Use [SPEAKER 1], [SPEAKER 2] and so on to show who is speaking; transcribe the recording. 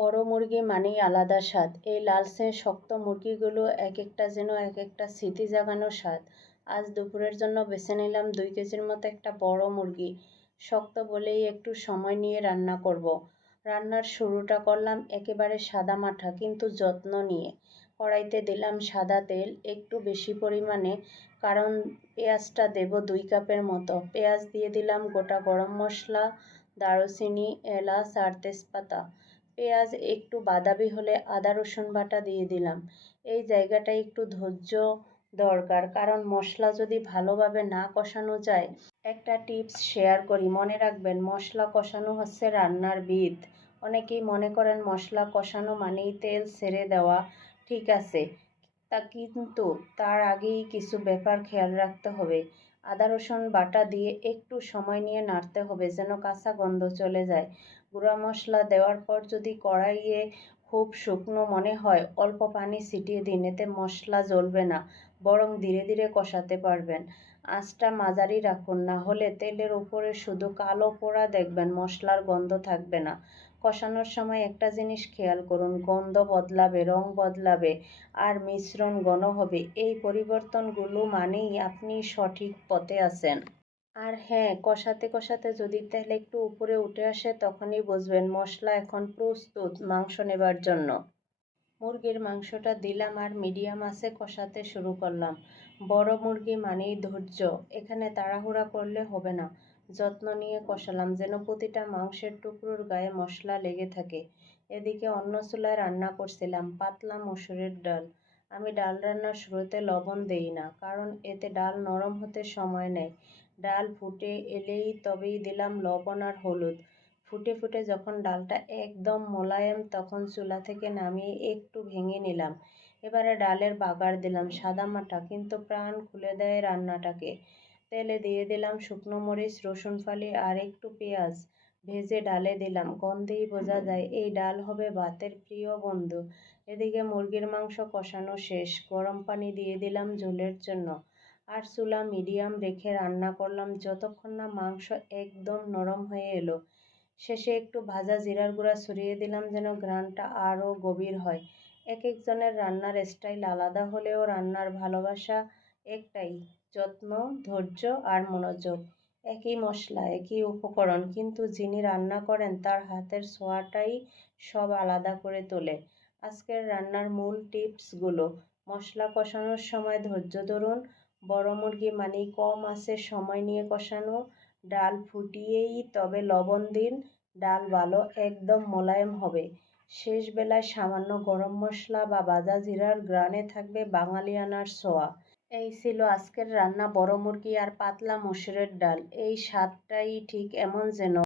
[SPEAKER 1] বড় মুরগি মানেই আলাদা স্বাদ। এই লালচে, শক্ত মুরগিগুলো এক একটা যেন এক একটা স্মৃতি জাগানো স্বাদ। আজ দুপুরের জন্য বেছে নিলাম দুই কেজির মতো একটা বড় মুরগি। শক্ত বলেই একটু সময় নিয়ে রান্না করব। রান্নার শুরুটা করলাম একেবারে সাদা মাঠা, কিন্তু যত্ন নিয়ে। কড়াইতে দিলাম সাদা তেল, একটু বেশি পরিমাণে, কারণ পেঁয়াজটা দেব দুই কাপের মতো। পেঁয়াজ দিয়ে দিলাম গোটা গরম মশলা, দারুচিনি, এলাচ আর তেজপাতা। পেঁয়াজ, একটু বাদামি হলে আদা, রসুন বাটা দিয়ে দিলাম। এই জায়গাটা একটু ধৈর্য দরকার, কারণ মশলা যদি ভালোভাবে না কষানো যায়, একটা টিপস শেয়ার করি, মনে রাখবেন, মশলা কষানো হচ্ছে রান্নার বিদ অনেকেই মনে করেন মশলা কষানো মানেই তেল ছেড়ে দেওয়া, ঠিক আছে। তা কিন্তু তার আগেই কিছু ব্যাপার খেয়াল রাখতে হবে। আদা, রসুন বাটা দিয়ে একটু সময় নিয়ে নাড়তে হবে যেন কাঁচা গন্ধ চলে যায়। গুঁড়া মশলা দেওয়ার পর যদি কড়াইয়ে খুব শুকনো মনে হয়, অল্প পানি ছিটিয়ে দিন, এতে মশলা জ্বলবে না, বরং ধীরে ধীরে কষাতে পারবেন। আঁচটা মাঝারি রাখুন, না হলে তেলের উপরে শুধু কালো পোড়া দেখবেন, মশলার গন্ধ থাকবে না। কষানোর সময় একটা জিনিস খেয়াল করুন, গন্ধ বদলাবে, রং বদলাবে আর মিশ্রণ ঘন হবে। এই পরিবর্তনগুলো মানেই আপনি সঠিক পথে আছেন। আর হ্যাঁ কষাতে কষাতে যদি তেল একটু উপরে উঠে আসে তখনই বুঝবেন মশলা এখন প্রস্তুত মাংস নেবার জন্য। মুরগির মাংসটা দিলাম আর মিডিয়াম আঁচে কষাতে শুরু করলাম। বড় মুরগি মানেই ধৈর্য। এখানে তাড়াহুড়া করলে হবে না। যত্ন নিয়ে কষালাম যেন প্রতিটা মাংসের টুকরোর গায়ে মশলা লেগে থাকে। এদিকে অন্য চুলায় রান্না করছিলাম পাতলা মসুরের ডাল। আমি ডাল রান্নার শুরুতে লবণ দেই না, কারণ এতে ডাল নরম হতে সময় নেয়। ডাল ফুটে এলেই তবেই দিলাম লবণ আর হলুদ। ফুটে ফুটে যখন ডালটা একদম মোলায়েম তখন চুলা থেকে নামিয়ে একটু ভেঙে নিলাম। এবারে ডালের বাগার দিলাম সাদা মাঠা কিন্তু প্রাণ খুলে দেয় রান্নাটাকে। তেলে দিয়ে দিলাম শুকনো মরিচ, রসুন ফালি আর একটু পেঁয়াজ। ভেজে ডালে দিলাম। গন্ধেই বোঝা যায় এই ডাল হবে ভাতের প্রিয় বন্ধু। এদিকে মুরগির মাংস কষানো শেষ। গরম পানি দিয়ে দিলাম ঝোলের জন্য। আর চুলা মিডিয়াম রেখে রান্না করলাম যতক্ষণ না মাংস একদম নরম হয়ে এলো। শেষে একটু ভাজা জিরার গুঁড়া ছড়িয়ে দিলাম যেন ঘ্রাণটা আরও গভীর হয়। এক একজনের রান্নার স্টাইল আলাদা হলেও রান্নার ভালোবাসা একটাই। যত্ন, ধৈর্য আর মনোযোগ। একই মশলা, একই উপকরণ, কিন্তু যিনি রান্না করেন তার হাতের ছোঁয়াটাই সব আলাদা করে তোলে। আজকের রান্নার মূল টিপসগুলো, মশলা কষানোর সময় ধৈর্য ধরুন, বড় মুরগি মানেই কম আছে সময় নিয়ে কষানো, ডাল ফুটিয়েই তবে লবণ দিন, ডাল ভালো একদম মোলায়েম হবে। শেষ বেলায় সামান্য গরম মশলা বা ভাজা জিরার গ্রানে থাকবে বাঙালিয়ানার ছোঁয়া। এই ছিল আজকের রান্না। বড় মুরগি আর পাতলা মসুরের ডাল। এই স্বাদটাই ঠিক এমন যেন